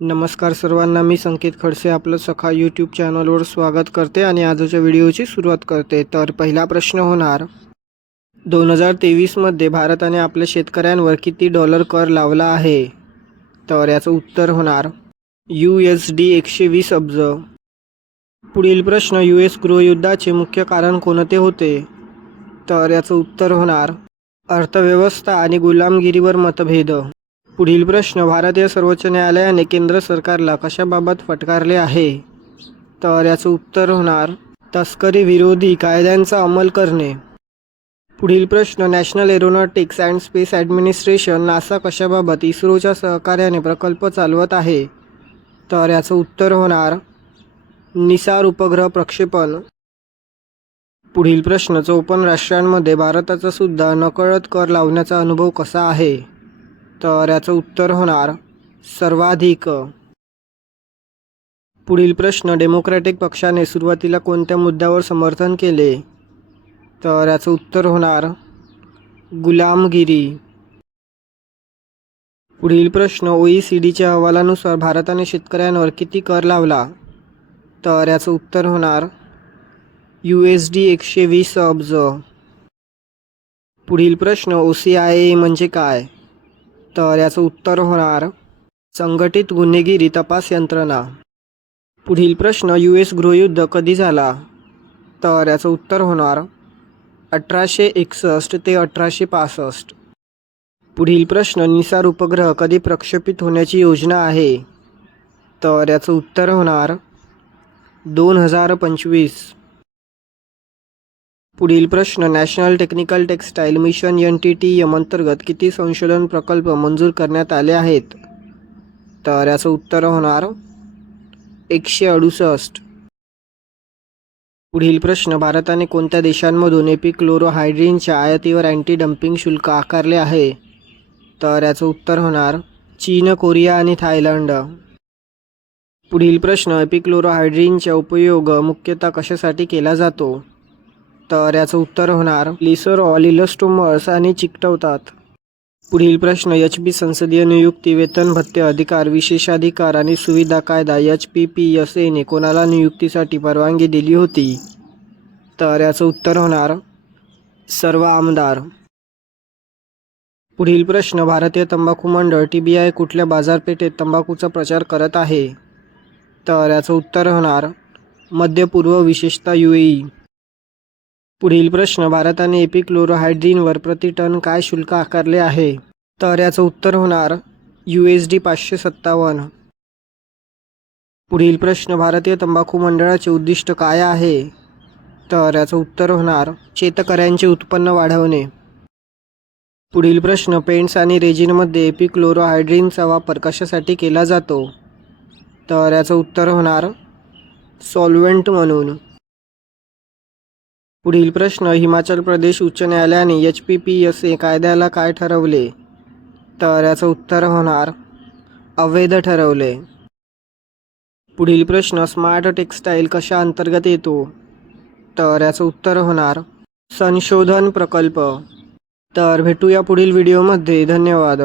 नमस्कार सर्वांना मी संकेत खडसे आपलं सखा यूट्यूब चॅनलवर स्वागत करते आणि आजच्या व्हिडिओची सुरुवात करते. तर पहिला प्रश्न होणार दोन हजार तेवीसमध्ये भारताने आपल्या शेतकऱ्यांवर किती डॉलर कर लावला आहे? तर याचं उत्तर होणार यू एस डी एकशे वीस अब्ज. पुढील प्रश्न यू एस गृहयुद्धाचे मुख्य कारण कोणते होते? तर याचं उत्तर होणार अर्थव्यवस्था आणि गुलामगिरीवर मतभेद. पुढील प्रश्न भारतीय सर्वोच्च न्यायालयाने केंद्र सरकारला कशाबाबत फटकारले आहे? तर याचं उत्तर होणार तस्करी विरोधी कायद्यांचा अंमल करणे. पुढील प्रश्न national aeronautics and space administration NASA कशाबाबत इस्रोच्या सहकार्याने प्रकल्प चालवत आहे? तर याचं उत्तर होणार निसार उपग्रह प्रक्षेपण. पुढील प्रश्न चौपन्न राष्ट्रांमध्ये भारताचा सुद्धा नकळत कर लावण्याचा अनुभव कसा आहे? तर याचं उत्तर होणार सर्वाधिक. पुढील प्रश्न डेमोक्रॅटिक पक्षाने सुरुवातीला कोणत्या मुद्द्यावर समर्थन केले? तर याचं उत्तर होणार गुलामगिरी. पुढील प्रश्न ओ ई सी डीच्या अहवालानुसार भारताने शेतकऱ्यांवर किती कर लावला? तर याचं उत्तर होणार यू एस डी एकशे वीस अब्ज. पुढील प्रश्न ओ सी आय ए म्हणजे काय? तर याचं उत्तर होणार संघटित गुन्हेगिरी तपास यंत्रणा. पुढील प्रश्न यू एस गृहयुद्ध कधी झाला? तर याचं उत्तर होणार अठराशे एकसष्ट ते अठराशे पासष्ट. पुढील प्रश्न निसार उपग्रह कधी प्रक्षेपित होण्याची योजना आहे? तर याचं उत्तर होणार दोन हजार पंचवीस. पुढील प्रश्न national technical textile mission N T T M अंतर्गत किती संशोधन प्रकल्प मंजूर करण्यात आले आहेत? तर याचं उत्तर होणार एकशे अडुसष्ट. पुढील प्रश्न भारताने कोणत्या देशांमधून एपिक्लोरोहायड्रीनच्या आयातीवर अँटी डम्पिंग शुल्क आकारले आहे? तर याचं उत्तर होणार चीन कोरिया आणि थायलंड. पुढील प्रश्न एपिक्लोरोहायड्रीनचा उपयोग मुख्यतः कशासाठी केला जातो? तर याचं उत्तर होणार. लिसरॉल इलस्टोमर्स आणि चिकटवतात. पुढील प्रश्न एच पी संसदीय नियुक्ती वेतन भत्ते अधिकार विशेषाधिकार आणि सुविधा कायदा एच पी पी एस एने कोणाला नियुक्तीसाठी परवानगी दिली होती? तर याचं उत्तर होणार. सर्व आमदार. पुढील प्रश्न भारतीय तंबाखू मंडळ टी बी आय कुठल्या बाजारपेठेत तंबाखूचा प्रचार करत आहे? तर याचं उत्तर होणार. मध्य पूर्व विशेषतः यू ए पुढील प्रश्न भारताने एपिक्लोरोहायड्रीनवर प्रति टन काय शुल्क आकारले आहे? तर याचं उत्तर होणार यू एस डी पाचशे सत्तावन्न. पुढील प्रश्न भारतीय तंबाखू मंडळाचे उद्दिष्ट काय आहे? तर याचं उत्तर होणार शेतकऱ्यांचे उत्पन्न वाढवणे. पुढील प्रश्न पेंट्स आणि रेजिनमध्ये एपिक्लोरोहायड्रीनचा वापर कशासाठी केला जातो? तर याचं उत्तर होणार सॉल्वेंट म्हणून. पुढील प्रश्न हिमाचल प्रदेश उच्च न्यायालयाने H P P S A कायद्याला काय ठरवले? तर याचं उत्तर होणार अवैध ठरवले. पुढील प्रश्न स्मार्ट टेक्स्टाईल कशा अंतर्गत येतो? तर याचं उत्तर होणार संशोधन प्रकल्प. तर भेटूया पुढील व्हिडिओमध्ये. धन्यवाद.